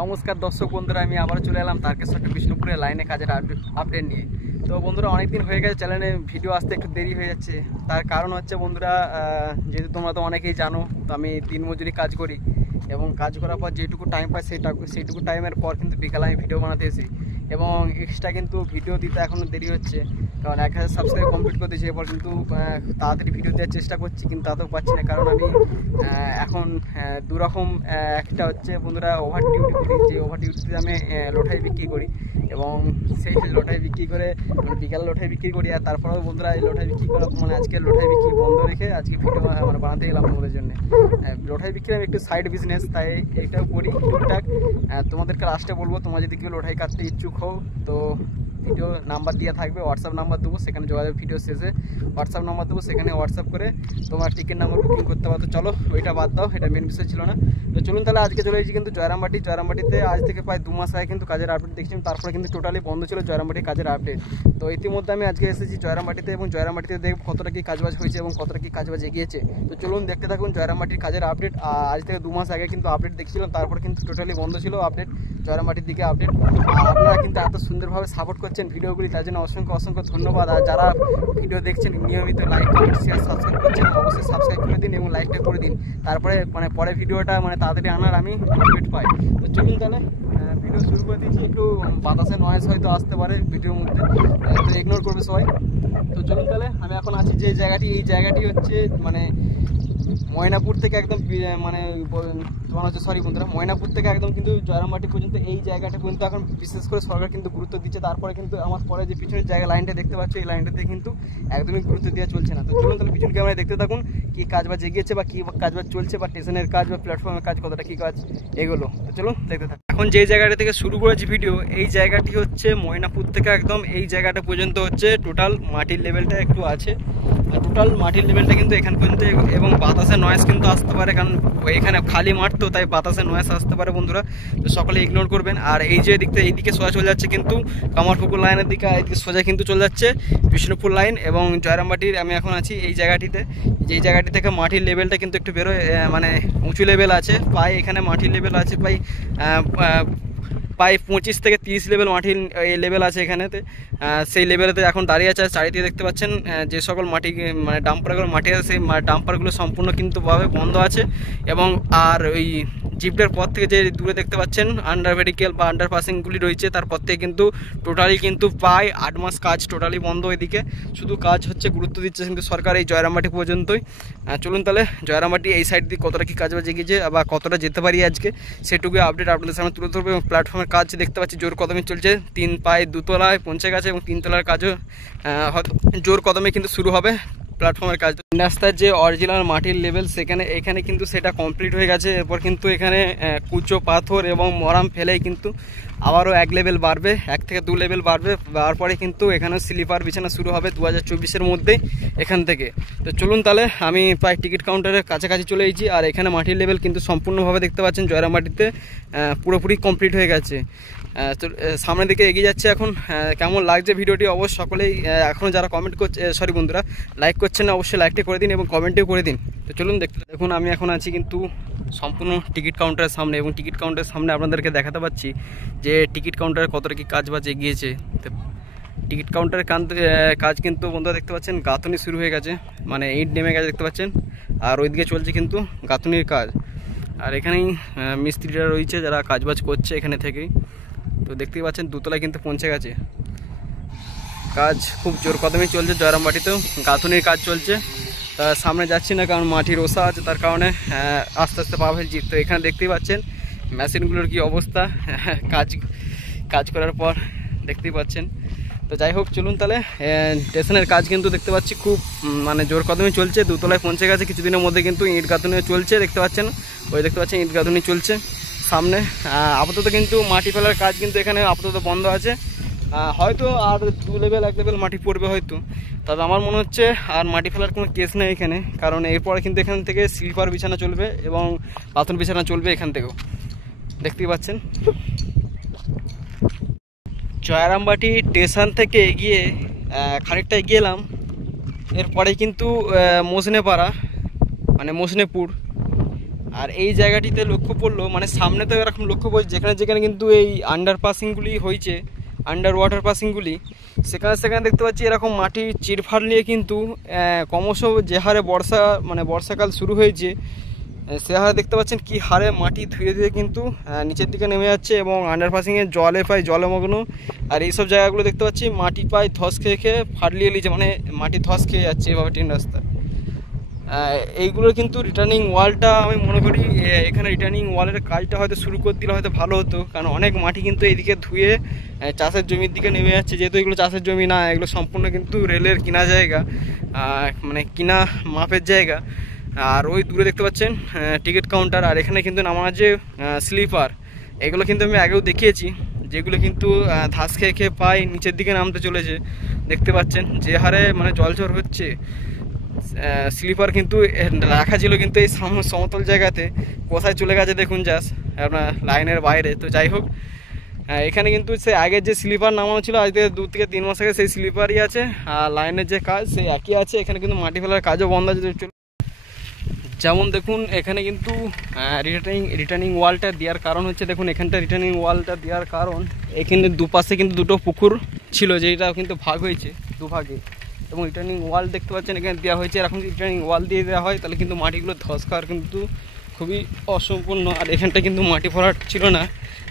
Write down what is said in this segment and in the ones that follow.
নমস্কার দর্শক বন্ধুরা, আমি আবার চলে এলাম তারকেশ্বর বিষ্ণুপুরের লাইনে কাজের আপডেট নিয়ে। তো বন্ধুরা, অনেক দিন হয়ে গেছে চ্যানেলে ভিডিও আসতে একটু দেরি হয়ে যাচ্ছে। তার কারণ হচ্ছে বন্ধুরা, যেহেতু তোমরা তো অনেকেই জানো, তো আমি দিনমজুরি কাজ করি এবং কাজ করার পর যেটুকু টাইম পাই সেইটুকু টাইমের পর কিন্তু বিকালে আমি ভিডিও বানাতে এসি এবং এক্সট্রা কিন্তু ভিডিও দিতে এখনও দেরি হচ্ছে, কারণ 1000 সাবস্ক্রাইব কমপ্লিট করে দিয়েছি। এরপর কিন্তু তাড়াতাড়ি ভিডিও দেওয়ার চেষ্টা করছি, কিন্তু তাতেও পাচ্ছি না, কারণ আমি এখন দুরকম। একটা হচ্ছে বন্ধুরা ওভার ডিউটি করি, যে ওভার ডিউটিতে আমি লোঠাই বিক্রি করি এবং সেই লোঠাই বিক্রি করে বিকালে লোঠাই বিক্রি করি। আর তারপরেও বন্ধুরা এই লোঠাই বিক্রি করা আজকে লোঠাই বিক্রি বন্ধ রেখে আজকে ভিডিও বানাতে গেলাম তোমাদের জন্য। লোঠাই বিক্রি আমি একটু সাইড বিজনেস, তাই এটাও করি টুকটাক। তোমাদেরকে লাস্টে বলবো, তোমার যদি কেউ লোঠাই কাটতে ইচ্ছুক হও তো ভিডিও নাম্বার দেওয়া থাকবে, হোয়াটসঅ্যাপ নাম্বার দেবো, সেখানে যোগাযোগ ভিডিও শেষে হোয়াটসঅ্যাপ নাম্বার দেবো, সেখানে হোয়াটসঅ্যাপ করে তোমার টিকিট নাম্বার বুকিং করতে পারো। তো চলো, ওইটা বাদ দাও, এটা মেন বিষয় ছিল না। তো চলুন তাহলে আজকে চলে এসেছি কিন্তু জয়রামবাটিতে আজ থেকে প্রায় 2 মাস আগে কিন্তু কাজের আপডেট দেখছিলাম, তারপরে কিন্তু টোটালি বন্ধ ছিল জয়রামবাটির কাজের আপডেট। তো ইতিমধ্যে আমি আজকে এসেছি জয়রামবাটিতে এবং জয়রামবাটিতে দেখব কতটা কি কাজবাজ হয়েছে এবং কতটা কি কাজবাজ এগিয়েছে। তো চলুন দেখতে থাকুন জয়রামবাটির কাজের আপডেট। আজ থেকে 2 মাস আগে কিন্তু আপডেট দেখছিলাম, তারপরে কিন্তু টোটালি বন্ধ ছিল আপডেট, জয়রামবাটির দিকে আপডেট। আর আপনারা কিন্তু এত সুন্দরভাবে সাপোর্ট করছেন ভিডিওগুলি, তার জন্য অসংখ্য ধন্যবাদ। আর যারা ভিডিও দেখছেন নিয়মিত লাইক কমেন্ট শেয়ার সাবস্ক্রাইব করছেন, অবশ্যই সাবস্ক্রাইব করে দিন এবং লাইকটা করে দিন, তারপরে পরে ভিডিওটা তাড়াতাড়ি আনার আমি আপডেট পাই। তো চলুন তাহলে ভিডিও শুরু করে দিচ্ছি। একটু বাতাসের নয়েজ হয়তো আসতে পারে ভিডিওর মধ্যে, তো ইগনোর করবে সবাই। তো চলুন তাহলে, আমি এখন আছি যে জায়গাটি, এই জায়গাটি হচ্ছে ময়নাপুর থেকে একদম তোমার হচ্ছে বন্ধুরা, ময়নাপুর থেকে একদম কিন্তু জয়রামবাটি পর্যন্ত এই জায়গাটা পর্যন্ত এখন বিশেষ করে সরকার কিন্তু গুরুত্ব দিচ্ছে। তারপরে কিন্তু আমার পরে যে পিছনের জায়গা লাইনটা দেখতে পাচ্ছ, এই লাইনটাতে কিন্তু একদমই গুরুত্ব দেওয়া চলছে না। তো চলুন তাহলে পিছন ক্যামেরায় দেখতে থাকুন কি কাজবাজ এগিয়েছে বা কী কাজবাজ চলছে, বা স্টেশনের কাজ বা প্ল্যাটফর্মের কাজ কতটা কী কাজ এগুলো। তো চলুন দেখতে থাকুন। এখন যে জায়গাটা থেকে শুরু করেছি ভিডিও, এই জায়গাটি হচ্ছে ময়নাপুর থেকে একদম এই জায়গাটা পর্যন্ত হচ্ছে টোটাল মাটির লেভেলটা একটু আছে, টোটাল মাটির লেভেলটা কিন্তু এখান পর্যন্ত, এবং বাতাসের নয়েজ কিন্তু আসতে পারে, কারণ এখানে খালি মাঠ তো, তাই বাতাসের নয়েজ আসতে পারে বন্ধুরা, তো সকলে ইগনোর করবেন। আর এই যে এইদিকে সোজা চলে যাচ্ছে কিন্তু কামারপুকুর লাইনের দিকে, এইদিকে সোজা কিন্তু চলে যাচ্ছে বিষ্ণুপুর লাইন এবং জয়রামবাটির আমি এখন আছি এই জায়গাটিতে। যেই জায়গাটি থেকে মাটির লেভেলটা কিন্তু একটু বেরোয়, উঁচু লেভেল আছে প্রায়, এখানে মাটির লেভেল আছে প্রায় 25 থেকে 30 লেভেল মাটির লেভেল আছে এখানেতে। সেই লেভেলেতে এখন দাঁড়িয়ে আছে। চারিদিকে দেখতে পাচ্ছেন যে সকল মাটি ডাম্পারগুলো মাটি আছে, সেই ডাম্পারগুলো সম্পূর্ণ কিন্তু ভাবে বন্ধ আছে। এবং আর ওই জিপটার পর থেকে যে দূরে দেখতে পাচ্ছেন আন্ডার ভেরিকেল বা আন্ডার পাসিংগুলি রয়েছে, তার পর থেকে কিন্তু টোটালি কিন্তু প্রায় 8 মাস কাজ টোটালি বন্ধ। এদিকে শুধু কাজ হচ্ছে, গুরুত্ব দিচ্ছে কিন্তু সরকার এই জয়রামবাটি পর্যন্তই। চলুন তাহলে জয়রামবাটি এই সাইড দিয়ে কতটা কি কাজবাজ এগিয়েছে বা কতটা যেতে পারি আজকে, সেটুকুই আপডেট আপনাদের সামনে তুলে ধরবো। এবং প্ল্যাটফর্মের কাজ দেখতে পাচ্ছি জোর কদমে চলছে, 3 পায়ে 2 তলায় পৌঁছে গেছে এবং 3 তলার কাজও হয়তো জোর কদমে কিন্তু শুরু হবে প্ল্যাটফর্মের কাজ। রাস্তার যে অরিজিনাল মাটির লেভেল এখানে কিন্তু সেটা কমপ্লিট হয়ে গেছে। এরপর কিন্তু এখানে কুচো পাথর এবং মরাম ফেলেই কিন্তু আবারও 1 লেভেল বাড়বে, 1 থেকে 2 লেভেল বাড়বে। তারপরে কিন্তু এখানে স্লিপার বিছানা শুরু হবে 2024-এর মধ্যেই এখান থেকে। তো চলুন তাহলে, আমি প্রায় টিকিট কাউন্টারের কাছাকাছি চলে এসেছি। আর এখানে মাটির লেভেল কিন্তু সম্পূর্ণভাবে দেখতে পাচ্ছেন জয়রামবাটিতে পুরোপুরি কমপ্লিট হয়ে গেছে। তো সামনের দিকে এগিয়ে যাচ্ছে এখন। কেমন লাগছে ভিডিওটি অবশ্যই সকলেই, এখনও যারা কমেন্ট করছে বন্ধুরা লাইক করছেন না, অবশ্যই লাইকটা করে দিন এবং কমেন্টেও করে দিন। তো চলুন দেখুন, আমি এখন আছি কিন্তু সম্পূর্ণ টিকিট কাউন্টারের সামনে, এবং টিকিট কাউন্টারের সামনে আপনাদেরকে দেখাতে পাচ্ছি যে টিকিট কাউন্টারে কতটা কি কাজবাজ এগিয়েছে। টিকিট কাউন্টারের কাজ কিন্তু বন্ধুরা দেখতে পাচ্ছেন গাঁথনি শুরু হয়ে গেছে, ইট নেমে গেছে দেখতে পাচ্ছেন। আর ওইদিকে চলছে কিন্তু গাঁথনির কাজ, আর এখানেই মিস্ত্রিরা রয়েছে যারা কাজবাজ করছে এখানে থেকেই। তো দেখতেই পাচ্ছেন 2 তলায় কিন্তু পৌঁছে গেছে। কাজ খুব জোর কদমে চলছে জয়রামবাটিতেও, গাঁথনির কাজ চলছে। সামনে যাচ্ছি না কারণ মাটির ওষা আছে, তার কারণে আস্তে আস্তে পা ফেলছি। তো এখানে দেখতেই পাচ্ছেন মেশিনগুলোর কি অবস্থা কাজ করার পর দেখতেই পাচ্ছেন। তো যাই হোক, চলুন তাহলে স্টেশনের কাজ কিন্তু দেখতে পাচ্ছি খুব জোর কদমে চলছে, 2 তলায় পৌঁছে গেছে। কিছুদিনের মধ্যে কিন্তু ইট গাঁথনি চলছে, দেখতে পাচ্ছেন দেখতে পাচ্ছেন ইট গাঁথনি চলছে সামনে। আপাতত কিন্তু মাটি ফেলার কাজ কিন্তু এখানে আপাতত বন্ধ আছে, হয়তো আর 2 লেভেল 1 লেভেল মাটি পড়বে হয়তো। তবে আমার মনে হচ্ছে আর মাটি ফেলার কোনো কেস নেই এখানে, কারণ এরপরে কিন্তু এখান থেকে স্লিপার বিছানা চলবে এবং পাথর বিছানা চলবে এখান থেকেও, দেখতেই পাচ্ছেন। জয়রামবাটি স্টেশন থেকে এগিয়ে খানিকটা এগিয়ে এলাম, এরপরে কিন্তু মসনেপাড়া মসনেপুর আর এই জায়গাটিতে লক্ষ্য পড়লো, মানে সামনে তো এরকম লক্ষ্য পড়ছে যেখানে যেখানে কিন্তু এই আন্ডারপাসিংগুলি হয়েছে, আন্ডার ওয়াটার পাসিংগুলি, সেখানে সেখানে দেখতে পাচ্ছি এরকম মাটির চিরফার নিয়ে কিন্তু ক্রমশ যে হারে বর্ষাকাল শুরু হয়েছে, সে হারে দেখতে পাচ্ছেন কি হারে মাটি ধুয়ে ধুয়ে কিন্তু নিচের দিকে নেমে যাচ্ছে এবং আন্ডারপাসিংয়ের জলে প্রায় জলমগ্ন। আর এইসব জায়গাগুলো দেখতে পাচ্ছি মাটি প্রায় ধস খেয়ে খেয়ে ফাটলিয়ে নিয়েছে, মানে মাটি ধস খেয়ে যাচ্ছে এভাবে ট্রেন রাস্তা। এইগুলোর কিন্তু রিটার্নিং ওয়ালটা আমি মনে করি এখানে রিটার্নিং ওয়ালের কাজটা হয়তো শুরু করে দিলে হয়তো ভালো হতো, কারণ অনেক মাটি কিন্তু এইদিকে ধুয়ে চাষের জমির দিকে নেমে যাচ্ছে। যেহেতু এগুলো চাষের জমি না, এগুলো সম্পূর্ণ কিন্তু রেলের কিনা জায়গা, মানে কিনা মাপের জায়গা। আর ওই দূরে দেখতে পাচ্ছেন টিকিট কাউন্টার, আর এখানে কিন্তু নামার যে স্লিপার, এগুলো কিন্তু আমি আগেও দেখিয়েছি, যেগুলো কিন্তু ধাস খেয়ে খেয়ে পাই নিচের দিকে নামতে চলেছে। দেখতে পাচ্ছেন যে হারে মানে জলঝড় হচ্ছে, স্লিপার কিন্তু রাখা ছিল কিন্তু এই সমতল জায়গাতে, কোথায় চলে গেছে দেখুন জাস্ট আপনার লাইনের বাইরে। তো যাই হোক, এখানে কিন্তু সে আগের যে স্লিপার নামানো ছিল আজ থেকে 2 থেকে 3 মাস আগে, সেই স্লিপারই আছে। আর লাইনের যে কাজ সেই একই আছে। এখানে কিন্তু মাটি ফেলার কাজও বন্ধ আছে। যেমন দেখুন এখানে কিন্তু রিটার্নিং ওয়ালটা দেওয়ার কারণ হচ্ছে, দেখুন এখানটা রিটার্নিং ওয়ালটা দেওয়ার কারণ, এখানে দুপাশে কিন্তু দুটো পুকুর ছিল, যেটা কিন্তু ভাগ হয়েছে দুভাগে, এবং রিটার্নিং ওয়াল দেখতে পাচ্ছেন এখানে দেওয়া হয়েছে। এখন রিটার্নিং ওয়াল দিয়ে দেওয়া হয় তাহলে কিন্তু মাটিগুলো ধস খাওয়ার কিন্তু খুবই অসম্পূর্ণ। আর এখানটা কিন্তু মাটি ভরাট ছিল না,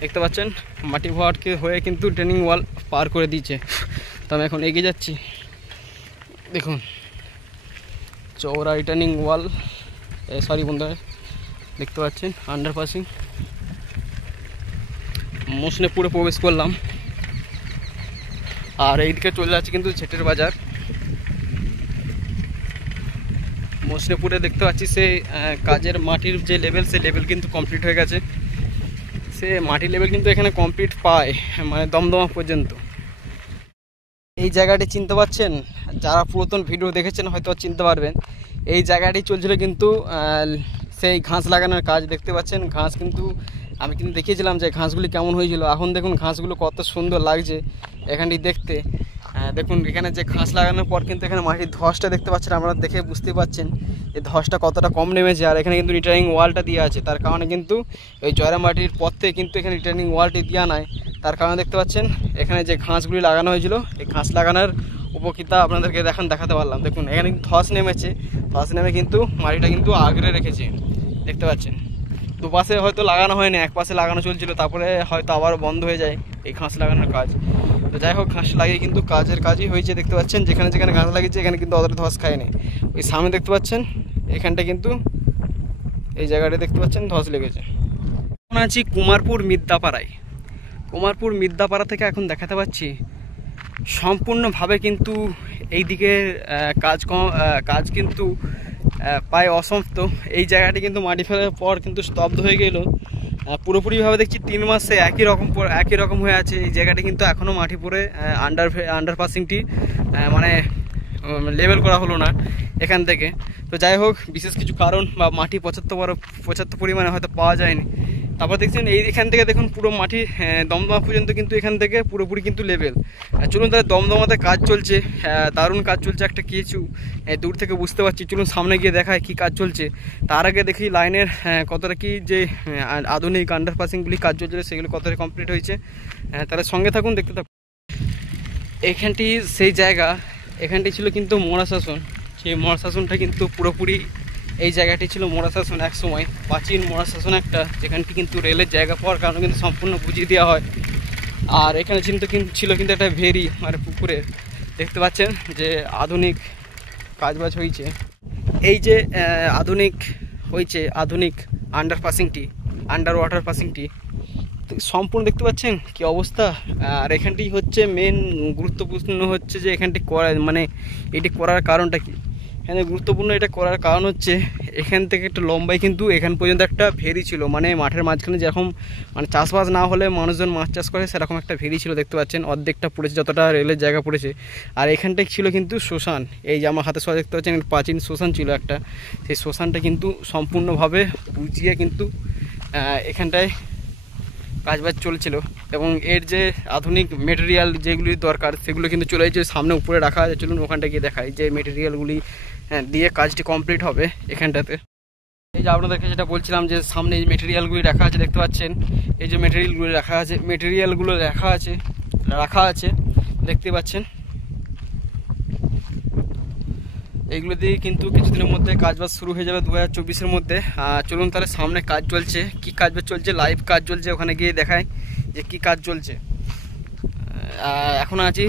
দেখতে পাচ্ছেন মাটি ভরাটকে হয়ে কিন্তু রিটার্নিং ওয়াল পার করে দিয়েছে। তো আমি এখন এগিয়ে যাচ্ছি, দেখুন চওড়া রিটার্নিং ওয়াল, সরি বন্ধুরা দেখতে পাচ্ছেন আন্ডারপাসিং। মসনেপুরে প্রবেশ করলাম, আর এইদিকে চলে যাচ্ছে কিন্তু ঝেটের বাজার। মসনেপুরে দেখতে পাচ্ছি সে কাজের মাটির যে লেভেল, সে লেভেল কিন্তু কমপ্লিট হয়ে গেছে। সে মাটির লেভেল কিন্তু এখানে কমপ্লিট পায়, মানে দমদমা পর্যন্ত। এই জায়গাটি চিনতে পারছেন, যারা পুরাতন ভিডিও দেখেছেন হয়তো চিনতে পারবেন। এই জায়গাটি চলছিল কিন্তু সেই ঘাস লাগানোর কাজ। দেখতে পাচ্ছেন ঘাস কিন্তু আমি কিন্তু দেখিয়েছিলাম যে ঘাসগুলি কেমন হয়েছিল। এখন দেখুন ঘাসগুলো কত সুন্দর লাগছে এখানটি দেখতে। দেখুন এখানে যে ঘাস লাগানোর পর কিন্তু এখানে মাটির ধসটা দেখতে পাচ্ছেন, আপনারা দেখে বুঝতে পারছেন এই ধসটা কতটা কম নেমেছে। আর এখানে কিন্তু রিটার্নিং ওয়ালটা দেওয়া আছে, তার কারণে কিন্তু এই জয়রা মাটির পর থেকে কিন্তু এখানে রিটার্নিং ওয়ালটি দেওয়া নাই। তার কারণে দেখতে পাচ্ছেন এখানে যে ঘাসগুলি লাগানো হয়েছিল, এই ঘাস লাগানোর উপকৃতা আপনাদেরকে দেখাতে পারলাম। দেখুন এখানে ধস নেমেছে, ধস নেমে কিন্তু মাটিটা কিন্তু আগড়ে রেখেছে, দেখতে পাচ্ছেন। দুপাশে হয়তো লাগানো হয়নি, এক পাশে লাগানো চলছিল, তারপরে হয়তো আবার বন্ধ হয়ে যায় এই ঘাস লাগানোর কাজ। তো যাই হোক, ঘাস লাগিয়ে কিন্তু কাজই হয়েছে। দেখতে পাচ্ছেন যেখানে যেখানে ঘাস লাগিয়েছে এখানে কিন্তু অতটা ধস খায়নি। ওই সামনে দেখতে পাচ্ছেন এখানটা কিন্তু এই জায়গাটা দেখতে পাচ্ছেন ধস লেগেছে। এখন আছি কুমারপুর মিদ্যাপাড়ায়। কুমারপুর মিদ্যাপাড়া থেকে এখন দেখাতে পাচ্ছি সম্পূর্ণভাবে কিন্তু এই দিকের কাজ কিন্তু প্রায় অসমাপ্ত। এই জায়গাটি কিন্তু মাটি ফেলার পর কিন্তু স্তব্ধ হয়ে গেল পুরোপুরিভাবে। দেখছি 3 মাসে একই রকম হয়ে আছে। এই জায়গাটি কিন্তু এখনও মাটি পরে আন্ডারপাসিংটি মানে লেভেল করা হলো না এখান থেকে। তো যাই হোক, বিশেষ কিছু কারণ বা মাটি পর্যাপ্ত পরিমাণে হয়তো পাওয়া যায়নি। তারপর দেখছেন এখান থেকে দেখুন পুরো মাটি দমদমা পর্যন্ত কিন্তু এখান থেকে পুরোপুরি কিন্তু লেভেল। চলুন তাহলে দমদমাতে কাজ চলছে, দারুণ কাজ চলছে একটা কিছু দূর থেকে বুঝতে পারছি। চলুন সামনে গিয়ে দেখায় কি কাজ চলছে। তার আগে দেখি লাইনের কতটা কি যে আধুনিক আন্ডারপাসিংগুলি কাজ চলছে সেগুলো কতটা কমপ্লিট হয়েছে। তাহলে সঙ্গে থাকুন, দেখতে থাকুন। এখানটি সেই জায়গা, এখানটি ছিল কিন্তু মোড়া শাসন। সেই মোড়া শাসনটা কিন্তু পুরোপুরি এই জায়গাটি ছিল মোড়া শাসন এক সময়, প্রাচীন মোড়া শাসন একটা, যেখানটি কিন্তু রেলের জায়গা পাওয়ার কারণে কিন্তু সম্পূর্ণ বুঝিয়ে দেওয়া হয়। আর এখানে ছিল কিন্তু একটা ভেরি, মানে পুকুরে। দেখতে পাচ্ছেন যে আধুনিক কাজবাজ হয়েছে। এই যে আধুনিক আন্ডার ওয়াটার পাসিংটি সম্পূর্ণ দেখতে পাচ্ছেন কি অবস্থা। আর এখানটি হচ্ছে মেন গুরুত্বপূর্ণ হচ্ছে যে এখানটি এটি করার কারণটা কি। এখানে গুরুত্বপূর্ণ এটা করার কারণ হচ্ছে এখান থেকে একটা লম্বাই কিন্তু এখান পর্যন্ত একটা ভেরি ছিল, মানে মাঠের মাঝখানে যেরকম মানে চাষবাস না হলে মানুষজন মাছ চাষ করে সেরকম একটা ভেরি ছিল। দেখতে পাচ্ছেন অর্ধেকটা পড়েছে, যতটা রেলের জায়গা পড়েছে। আর এখানটায় ছিল কিন্তু শ্মশান, এই যে আমার হাতে সবাই দেখতে পাচ্ছেন প্রাচীন শ্মশান ছিল একটা। সেই শ্মশানটা কিন্তু সম্পূর্ণভাবে বুঝিয়ে কিন্তু এখানটায় কাজবাজ চলছিল, এবং এর যে আধুনিক মেটেরিয়াল যেগুলি দরকার সেগুলো কিন্তু চলে এসেছে সামনে উপরে রাখা আছে। চলুন ওখানটা গিয়ে দেখাই যে মেটেরিয়ালগুলি দিয়ে কাজটি কমপ্লিট হবে এখানটাতে। এই যে আপনাদেরকে যেটা বলছিলাম যে সামনে এই মেটেরিয়ালগুলি রাখা আছে, দেখতে পাচ্ছেন এই যে মেটেরিয়ালগুলো রাখা আছে দেখতে পাচ্ছেন। এইগুলো দিয়ে কিন্তু কিছুদিনের মধ্যে কাজবাজ শুরু হয়ে যাবে 2024-এর মধ্যে। চলুন তাহলে, সামনে কাজ চলছে, কি কাজবাজ চলছে, লাইভ কাজ চলছে, ওখানে গিয়ে দেখায় যে কি কাজ চলছে। এখন আছি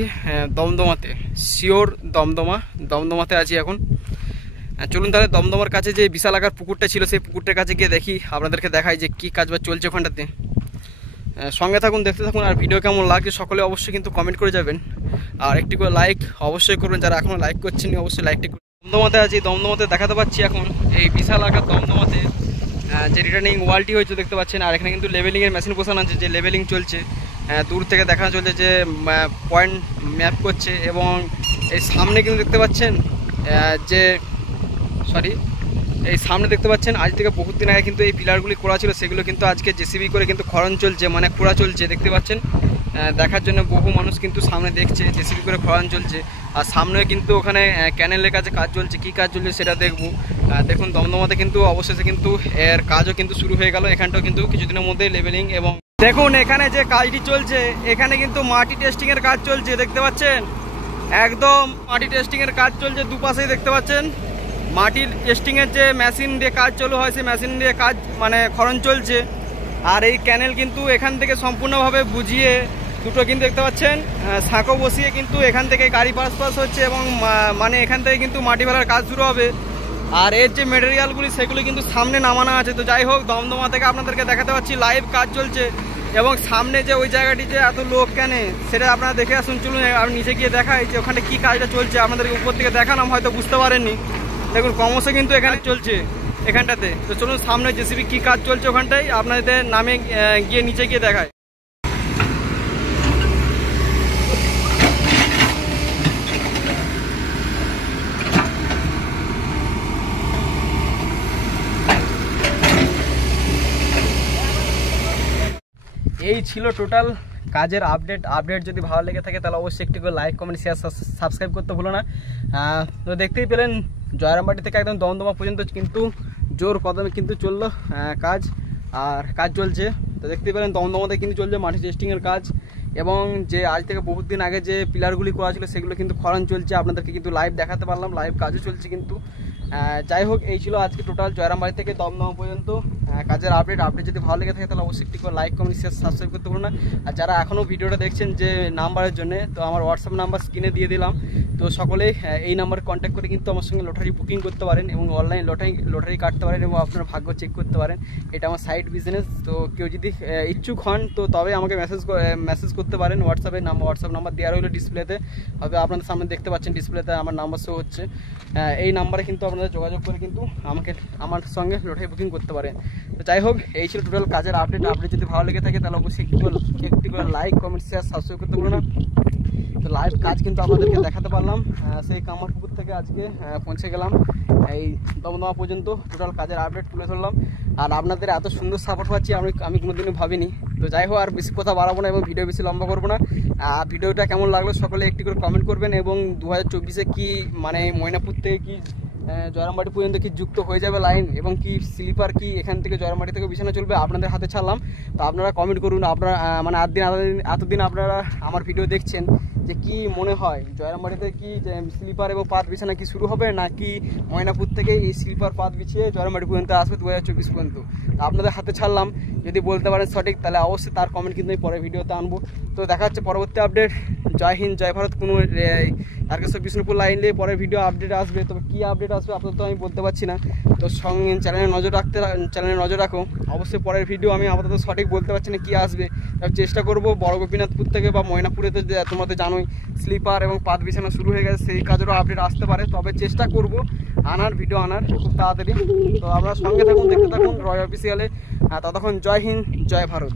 দমদমাতে, শিওর দমদমাতে আছি এখন। চলুন তাহলে দমদমার কাছে যে বিশাল আকার পুকুরটা ছিল সেই পুকুরটার কাছে গিয়ে দেখি, আপনাদেরকে দেখাই যে কি কাজবাজ চলছে ওখানটাতে। সঙ্গে থাকুন, দেখতে থাকুন। আর ভিডিও কেমন লাগছে সকলে অবশ্যই কিন্তু কমেন্ট করে যাবেন, আর একটি করে লাইক অবশ্যই করবেন, যারা এখনও লাইক করছেন অবশ্যই লাইকটি। দমদমাতে আছি, দমদমাতে দেখাতে পাচ্ছি এখন এই বিশাল আকার দমদমাতে যে রিটার্নিং ওয়ালটি হয়েছে দেখতে পাচ্ছেন। আর এখানে কিন্তু লেভেলিংয়ের মেশিন বসানো আছে, যে লেভেলিং চলছে, দূর থেকে দেখানো চলছে যে পয়েন্ট ম্যাপ করছে। এবং এই সামনে কিন্তু দেখতে পাচ্ছেন এই সামনে দেখতে পাচ্ছেন আজ থেকে বহুত দিন আগে কিন্তু এই পিলারগুলি করা ছিল, সেগুলো কিন্তু আজকে জেসিবি করে কিন্তু খনন চলছে, মানে খোঁড়া চলছে দেখতে পাচ্ছেন। দেখার জন্য বহু মানুষ কিন্তু সামনে দেখছে, জেসিবি করে খনন চলছে। আর সামনে কিন্তু ওখানে ক্যানেলের কাছে কাজ চলছে, কি কাজ চলছে সেটা দেখবো। দেখুন দমদমাতে কিন্তু অবশেষে কিন্তু এর কাজও কিন্তু শুরু হয়ে গেল, এখানটাও কিন্তু কিছুদিনের মধ্যে লেভেলিং। এবং দেখুন এখানে যে কাজটি চলছে, এখানে কিন্তু মাটি টেস্টিংয়ের কাজ চলছে দেখতে পাচ্ছেন, একদম মাটি টেস্টিংয়ের কাজ চলছে দুপাশেই দেখতে পাচ্ছেন। মাটির টেস্টিংয়ের যে মেশিন দিয়ে কাজ চালু হয় সেই মেশিন দিয়ে কাজ মানে খনন চলছে। আর এই ক্যানেল কিন্তু এখান থেকে সম্পূর্ণভাবে বুঝিয়ে দুটো কিন্তু দেখতে পাচ্ছেন সাঁকো বসিয়ে কিন্তু এখান থেকে গাড়ি পাস হচ্ছে, এবং মানে এখান থেকে কিন্তু মাটি ফেলার কাজ শুরু হবে। আর এর যে মেটেরিয়ালগুলি সেগুলো কিন্তু সামনে নামানো আছে। তো যাই হোক, দমদমা থেকে আপনাদেরকে দেখাতে পাচ্ছি লাইভ কাজ চলছে। এবং সামনে যে ওই জায়গাটি যে এত লোক কেন সেটা আপনারা দেখে আসুন। চলুন আমি নিচে গিয়ে দেখাই যে ওখানে কি কাজটা চলছে, আপনাদেরকে উপর থেকে দেখালাম হয়তো বুঝতে পারেননি। দেখুন ক্রমশ কিন্তু এখানে চলছে এখানটাতে। তো চলুন সামনে জেসিবি কি কাজ চলছে ওখানটায় আপনাদের নামে গিয়ে নিচে গিয়ে দেখায়। এই ছিল টোটাল কাজের আপডেট যদি ভালো লেগে থাকে তাহলে অবশ্যই একটি করে লাইক কমেন্ট শেয়ার সাবস্ক্রাইব করতে ভুলো না। তো দেখতেই পেলেন জয়রামবাটি থেকে একদম দমদমা পর্যন্ত কিন্তু জোর কদমে কিন্তু চললো কাজ, আর কাজ চলছে। তো দেখতেই পেলেন দমদমাতে কিন্তু চলছে মাটি টেস্টিংয়ের কাজ। এবং যে আজ থেকে বহুত দিন আগে যে পিলারগুলি করা ছিল সেগুলো কিন্তু খনন চলছে, আপনাদেরকে কিন্তু লাইভ দেখাতে পারলাম, লাইভ কাজও চলছে কিন্তু। যাই হোক, এই ছিল আজকে টোটাল জয়রামবাটি থেকে দমদমা পর্যন্ত কাজের আপডেট যদি ভালো লেগে থাকে তাহলে অবশ্যই একটি করে লাইক কমেন্ট শেয়ার সাবস্ক্রাইব করতে ভুলো না। আর যারা এখনও ভিডিওটা দেখছেন যে নাম্বারের জন্য, তো আমার হোয়াটসঅ্যাপ নাম্বার স্ক্রিনে দিয়ে দিলাম। তো সকলেই এই নাম্বারে কন্ট্যাক্ট করে কিন্তু আমার সঙ্গে লটারি বুকিং করতে পারেন এবং অনলাইন লটারি কাটতে পারেন এবং আপনার ভাগ্য চেক করতে পারেন। এটা আমার সাইড বিজনেস। তো কেউ যদি ইচ্ছুক হন তো তবে আমাকে মেসেজ করতে পারেন হোয়াটসঅ্যাপ নাম্বার দেওয়া রইলো ডিসপ্লেতে, হবে আপনাদের সামনে দেখতে পাচ্ছেন ডিসপ্লেতে আমার নাম্বার শো হচ্ছে। এই নাম্বারে কিন্তু আপনারা যোগাযোগ করে কিন্তু আমার সঙ্গে লটারি বুকিং করতে পারেন। তো যাই হোক, এই ছিল টোটাল কাজের আপডেট যদি ভালো লেগে থাকে তাহলে অবশ্যই একটি করে লাইক কমেন্ট শেয়ার সাবস্ক্রাইব করতে ভুলো না। তো লাইভ কাজ কিন্তু আপনাদেরকে দেখাতে পারলাম, সেই কামারপুকুর থেকে আজকে পৌঁছে গেলাম এই দমদমা পর্যন্ত টোটাল কাজের আপডেট তুলে ধরলাম। আর আপনাদের এত সুন্দর সাপোর্ট পাচ্ছি আমি কোনোদিনও ভাবিনি। তো যাই হোক, আর বেশি কথা বাড়াবো না এবং ভিডিও বেশি লম্বা করবো না। ভিডিওটা কেমন লাগলো সকলে একটি করে কমেন্ট করবেন। এবং 2024-এ কি মানে ময়নাপুর থেকে কি জয়রামবাটি পর্যন্ত কি যুক্ত হয়ে যাবে লাইন, এবং কি স্লিপার কি এখান থেকে জয়রামবাটি থেকে বিছানা চলবে, আপনাদের হাতে ছাড়লাম। তো আপনারা কমেন্ট করুন, আপনারা মানে এতদিন আপনারা আমার ভিডিও দেখছেন যে কি মনে হয় জয়রামবাটিতে কি স্লিপার এবং পাত বিছানা কি শুরু হবে, নাকি ময়নাপুর থেকে এই স্লিপার পাত বিছিয়ে জয়রামবাটি পর্যন্ত আসবে 2024 পর্যন্ত। আপনাদের হাতে ছাড়লাম, যদি বলতে পারেন সঠিক তাহলে অবশ্যই তার কমেন্ট কিন্তু আমি পরের ভিডিওতে আনবো। তো দেখা হচ্ছে পরবর্তী আপডেট। জয় হিন্দ জয় ভারত। কোনো তারকেশ্বর বিষ্ণুপুর লাইন দিয়ে পরের ভিডিও আপডেট আসবে, তবে কী আপডেট আসবে আপনাদের তো আমি বলতে পারছি না। তো সঙ্গে চ্যানেলে নজর রাখো। অবশ্যই পরের ভিডিও আমি আপাতত সঠিক বলতে পারছি না কী আসবে, চেষ্টা করবো বড় গোপীনাথপুর থেকে বা ময়নাপুরেতে তোমাদের জানোই স্লিপার এবং পাত বিছানা শুরু হয়ে গেছে, সেই কাজেরও আপডেট আসতে পারে। তবে চেষ্টা করবো ভিডিও আনার খুব তাড়াতাড়ি। তো আপনারা সঙ্গে থাকুন, দেখতে থাকুন রয় অফিসিয়ালে। ততক্ষণ জয় হিন্দ জয় ভারত।